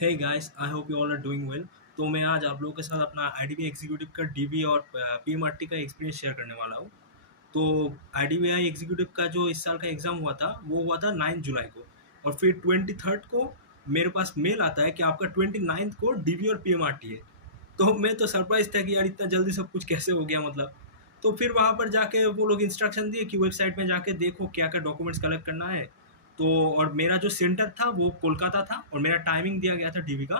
Hey guys, I hope you all are doing well. तो मैं आज आप लोगों के साथ अपना आईडीबीआई एग्जीक्यूटिव का डीबी और पीएमआरटी का एक्सपीरियंस शेयर करने वाला हूँ। तो आईडीबीआई एग्जीक्यूटिव का जो इस साल का एग्ज़ाम हुआ था वो हुआ था 9 जुलाई को। और फिर 23 को मेरे पास मेल आता है कि आपका 29 को डीबी और पीएमआरटी है। तो मैं तो सरप्राइज था कि यार इतना जल्दी सब कुछ कैसे हो गया मतलब। तो फिर वहाँ पर जाके वो लोग इंस्ट्रक्शन दिए कि वेबसाइट में जाके देखो क्या क्या डॉक्यूमेंट्स कलेक्ट करना है। तो और मेरा जो सेंटर था वो कोलकाता था और मेरा टाइमिंग दिया गया था डीबी का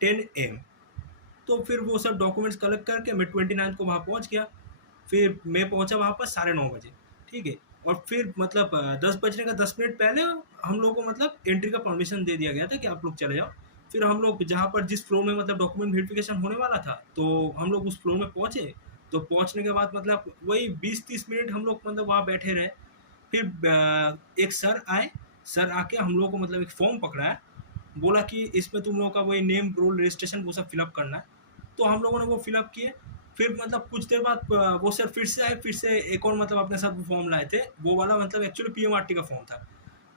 10 AM। तो फिर वो सब डॉक्यूमेंट्स कलेक्ट करके मैं 29 को वहाँ पहुँच गया। फिर मैं पहुँचा वहाँ पर 9:30 बजे। ठीक है। और फिर मतलब 10 बजने का 10 मिनट पहले हम लोग को मतलब एंट्री का परमिशन दे दिया गया था कि आप लोग चले जाओ। फिर हम लोग जहाँ पर जिस फ्लोर में मतलब डॉक्यूमेंट वेरिफिकेशन होने वाला था तो हम लोग उस फ्लोर में पहुँचे। तो पहुँचने के बाद मतलब वही 20-30 मिनट हम लोग मतलब वहाँ बैठे रहे। फिर एक सर आए। सर आके हम लोग को मतलब एक फॉर्म पकड़ाया। बोला कि इसमें तुम लोगों का वही नेम रोल रजिस्ट्रेशन वो सब फिलअप करना है। तो हम लोगों ने वो फिलअप किए। फिर मतलब कुछ देर बाद वो सर फिर से आए, फिर से एक और मतलब अपने साथ वो फॉर्म लाए थे। वो वाला मतलब एक्चुअली पीएमआरटी का फॉर्म था।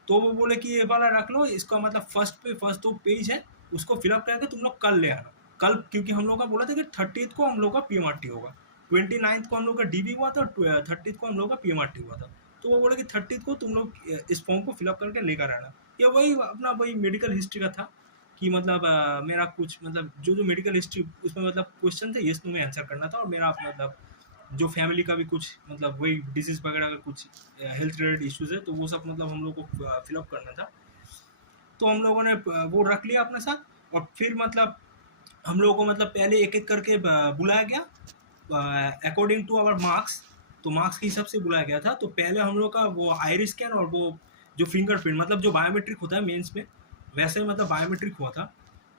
तो वो बोले कि ये वाला रख लो, इसका मतलब फर्स्ट दो पेज है, उसको फिलअप करके तुम लोग कल ले आना। कल क्योंकि हम लोग का बोला था कि 30 को हम लोग का पीएमआरटी होगा। 29 को हम लोग का डीबी हुआ था और 30 को हम लोग का पीएमआरटी हुआ था। तो वो बोले कि 30 को तुम लोग इस फॉर्म को फिलअप करके लेकर आना। या वही अपना वही मेडिकल हिस्ट्री का था कि मतलब मेरा कुछ मतलब जो जो मेडिकल हिस्ट्री उसमें मतलब क्वेश्चन थे, येस नो में आंसर करना था। और मेरा मतलब जो फैमिली का भी कुछ मतलब वही डिजीज वगैरह का कुछ हेल्थ रिलेटेड इश्यूज है तो वो सब मतलब हम लोग को फिलअप करना था। तो हम लोगों ने वो रख लिया अपने साथ। और फिर मतलब हम लोगों को मतलब पहले एक एक करके बुलाया गया अकॉर्डिंग टू आवर मार्क्स। तो मार्क्स के हिसाब से बुलाया गया था। तो पहले हम लोग का वो आइरिस स्कैन और वो जो फिंगरप्रिंट मतलब जो बायोमेट्रिक होता है मेंस में, वैसे मतलब बायोमेट्रिक हुआ था।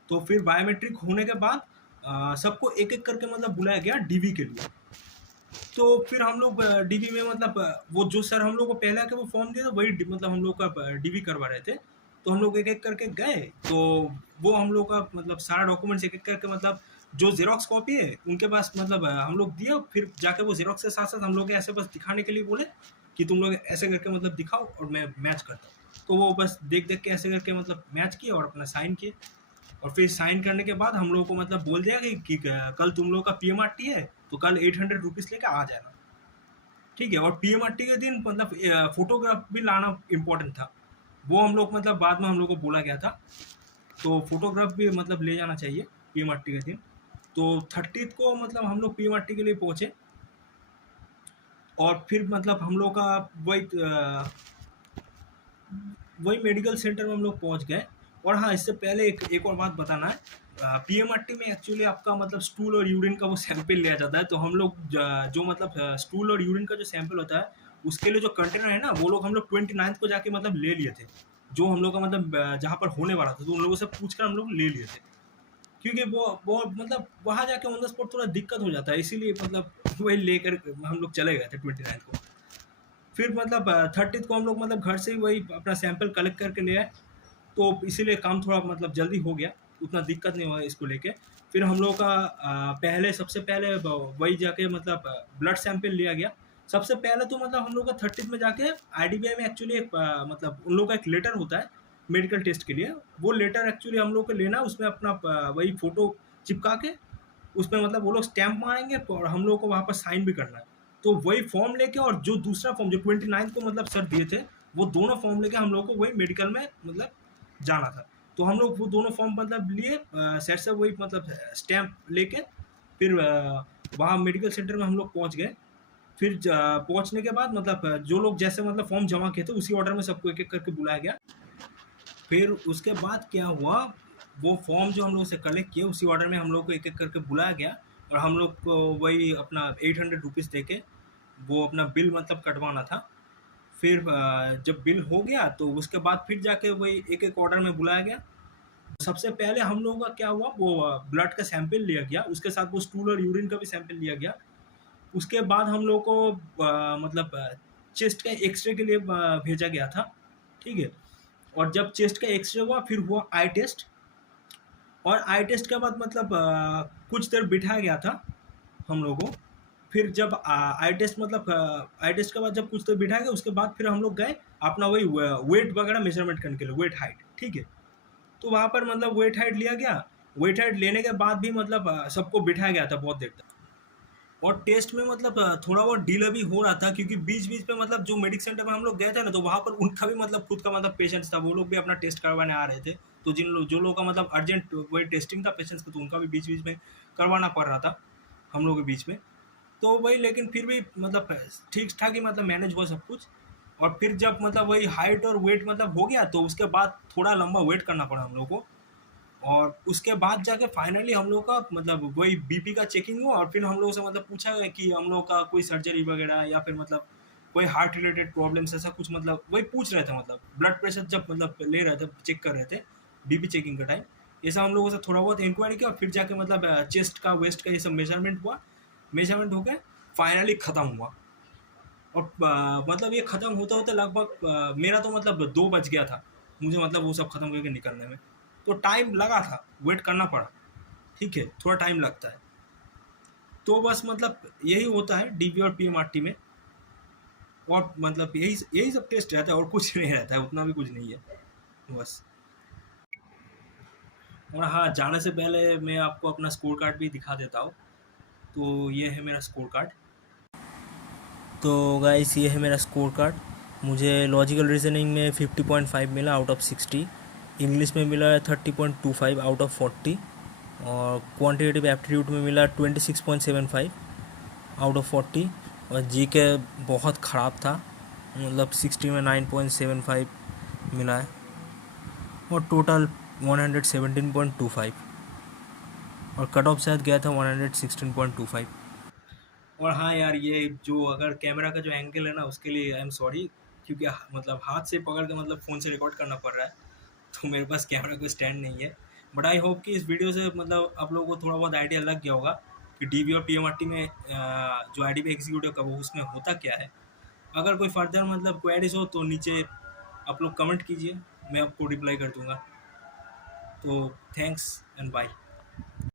तो फिर बायोमेट्रिक होने के बाद सबको एक एक करके मतलब बुलाया गया डीवी के लिए। तो फिर हम लोग डीवी में मतलब वो जो सर हम लोग को पहले आके वो फॉर्म दिया था वही मतलब हम लोग का डीवी करवा रहे थे। तो हम लोग एक एक करके गए। तो वो हम लोग का मतलब सारा डॉक्यूमेंट्स एक एक करके मतलब जो जेरोक्स कॉपी है उनके पास मतलब हम लोग दिए। फिर जाके वो जेरोक्स के साथ साथ हम लोग ऐसे बस दिखाने के लिए बोले कि तुम लोग ऐसे करके मतलब दिखाओ और मैं मैच करता हूँ। तो वो बस देख देख के ऐसे करके मतलब मैच किए और अपना साइन किए। और फिर साइन करने के बाद हम लोगों को मतलब बोल दिया कि कल तुम लोग का पीएमआरटी है तो कल 800 रुपीज़ लेके आ जाना। ठीक है। और पीएमआरटी के दिन मतलब फोटोग्राफ भी लाना इम्पोर्टेंट था। वो हम लोग मतलब बाद में हम लोग को बोला गया था। तो फोटोग्राफ भी मतलब ले जाना चाहिए पीएमआरटी के दिन। तो 30 को मतलब हम लोग पीएमआरटी के लिए पहुंचे। और फिर मतलब हम लोग का वही मेडिकल सेंटर में हम लोग पहुंच गए। और हाँ, इससे पहले एक और बात बताना है। पीएमआरटी में एक्चुअली आपका मतलब स्टूल और यूरिन का वो सैंपल लिया जाता है। तो हम लोग जो मतलब स्टूल और यूरिन का जो सैंपल होता है उसके लिए जो कंटेनर है ना वो लोग हम लोग 29 को जाके मतलब ले लिए थे। जो हम लोग का मतलब जहाँ पर होने वाला था तो उन लोगों से पूछ कर हम लोग ले लिए थे। क्योंकि वो मतलब वहाँ जाके ऑन द स्पॉट थोड़ा दिक्कत हो जाता है, इसीलिए मतलब वही लेकर हम लोग चले गए थे 29 को। फिर मतलब 30 को हम लोग मतलब घर से ही वही अपना सैंपल कलेक्ट करके ले आए। तो इसीलिए काम थोड़ा मतलब जल्दी हो गया, उतना दिक्कत नहीं हुआ इसको लेके। फिर हम लोग का पहले सबसे पहले वही जाके मतलब ब्लड सैंपल लिया गया। सबसे पहले तो मतलब हम लोग का 30 में जाके आईडीबीआई में एक्चुअली एक मतलब उन लोग का एक लेटर होता है मेडिकल टेस्ट के लिए। वो लेटर एक्चुअली हम लोग को लेना, उसमें अपना वही फोटो चिपका के उसमें मतलब वो लोग स्टैंप मारेंगे और हम लोग को वहाँ पर साइन भी करना है। तो वही फॉर्म लेके और जो दूसरा फॉर्म जो 29 को मतलब सर दिए थे वो दोनों फॉर्म लेके हम लोग को वही मेडिकल में मतलब जाना था। तो हम लोग वो दोनों फॉर्म मतलब लिए सर से वही मतलब स्टैंप लेके फिर वहाँ मेडिकल सेंटर में हम लोग पहुँच गए। फिर पहुँचने के बाद मतलब जो लोग जैसे मतलब फॉर्म जमा किए थे उसी ऑर्डर में सबको एक एक करके बुलाया गया। फिर उसके बाद क्या हुआ, वो फॉर्म जो हम लोग से कलेक्ट किए उसी ऑर्डर में हम लोग को एक एक करके बुलाया गया। और हम लोग को वही अपना 800 रुपीज़ दे के वो अपना बिल मतलब कटवाना था। फिर जब बिल हो गया तो उसके बाद फिर जाके वही एक एक ऑर्डर में बुलाया गया। सबसे पहले हम लोगों का क्या हुआ, वो ब्लड का सैंपल लिया गया, उसके साथ वो स्टूल और यूरिन का भी सैंपल लिया गया। उसके बाद हम लोग को मतलब चेस्ट का एक्सरे के लिए भेजा गया था। ठीक है। और जब चेस्ट का एक्सरे हुआ फिर हुआ आई टेस्ट। और आई टेस्ट के बाद मतलब कुछ देर बिठाया गया था हम लोगों को। फिर जब आई टेस्ट मतलब आई टेस्ट के बाद जब कुछ देर बिठाया गया उसके बाद फिर हम लोग गए अपना वही वेट वगैरह मेजरमेंट करने के लिए, वेट हाइट। ठीक है। तो वहाँ पर मतलब वेट हाइट लिया गया। वेट हाइट लेने के बाद भी मतलब सबको बिठाया गया था बहुत देर तक। और टेस्ट में मतलब थोड़ा बहुत डीले भी हो रहा था, क्योंकि बीच बीच पे मतलब जो मेडिक सेंटर में हम लोग गए थे ना, तो वहाँ पर उनका भी मतलब खुद का मतलब पेशेंट्स था, वो लोग भी अपना टेस्ट करवाने आ रहे थे। तो जो लोग का मतलब अर्जेंट वही टेस्टिंग था पेशेंट्स का, तो उनका भी बीच बीच में करवाना पड़ रहा था हम लोग के बीच में। तो वही, लेकिन फिर भी मतलब ठीक ठाक ही मतलब मैनेज हुआ सब कुछ। और फिर जब मतलब वही हाइट और वेट मतलब हो गया, तो उसके बाद थोड़ा लंबा वेट करना पड़ा हम लोग को। और उसके बाद जाके फाइनली हम लोग का मतलब वही बीपी का चेकिंग हुआ, और फिर हम लोगों से मतलब पूछा गया कि हम लोग का कोई सर्जरी वगैरह या फिर मतलब कोई हार्ट रिलेटेड प्रॉब्लम्स ऐसा कुछ, मतलब वही पूछ रहे थे, मतलब ब्लड प्रेशर जब मतलब ले रहे थे, चेक कर रहे थे बीपी चेकिंग का टाइम। ये सब हम लोगों से थोड़ा बहुत इंक्वायरी किया, और फिर जाके मतलब चेस्ट का वेस्ट का ये सब मेजरमेंट हुआ। मेजरमेंट हो गया, फाइनली ख़त्म हुआ। और मतलब ये ख़त्म होते होते लगभग मेरा तो मतलब 2 बज गया था मुझे, मतलब वो सब ख़त्म करके निकलने में। तो टाइम लगा था, वेट करना पड़ा। ठीक है, थोड़ा टाइम लगता है। तो बस मतलब यही होता है डीपी और पीएमआरटी में। और मतलब यही यही सब टेस्ट रहता है, और कुछ नहीं रहता है, उतना भी कुछ नहीं है बस। और हाँ, जाने से पहले मैं आपको अपना स्कोर कार्ड भी दिखा देता हूँ। तो ये है मेरा स्कोर कार्ड। तो गाइस, ये है मेरा स्कोर कार्ड। मुझे लॉजिकल रीजनिंग में 50.5 मिला आउट ऑफ 60। इंग्लिश में मिला है 30.25 आउट ऑफ 40। और क्वांटिटेटिव एप्टीट्यूड में मिला 26.75 आउट ऑफ 40। और जी के बहुत ख़राब था, मतलब 60 में 9.75 मिला है। और टोटल 117.25, और कट ऑफ शायद गया था 116.25। और हाँ यार, ये जो अगर कैमरा का जो एंगल है ना, उसके लिए आई एम सॉरी, क्योंकि मतलब हाथ से पकड़ के मतलब फ़ोन से रिकॉर्ड करना पड़ रहा है, तो मेरे पास कैमरा कोई स्टैंड नहीं है। बट आई होप कि इस वीडियो से मतलब आप लोगों को थोड़ा बहुत आइडिया लग गया होगा कि डीबी और पीएमआरटी में जो आईडीबी एग्जीक्यूटिव का वो उसमें होता क्या है। अगर कोई फर्दर मतलब क्वेरीज हो तो नीचे आप लोग कमेंट कीजिए, मैं आपको रिप्लाई कर दूंगा। तो थैंक्स एंड बाय।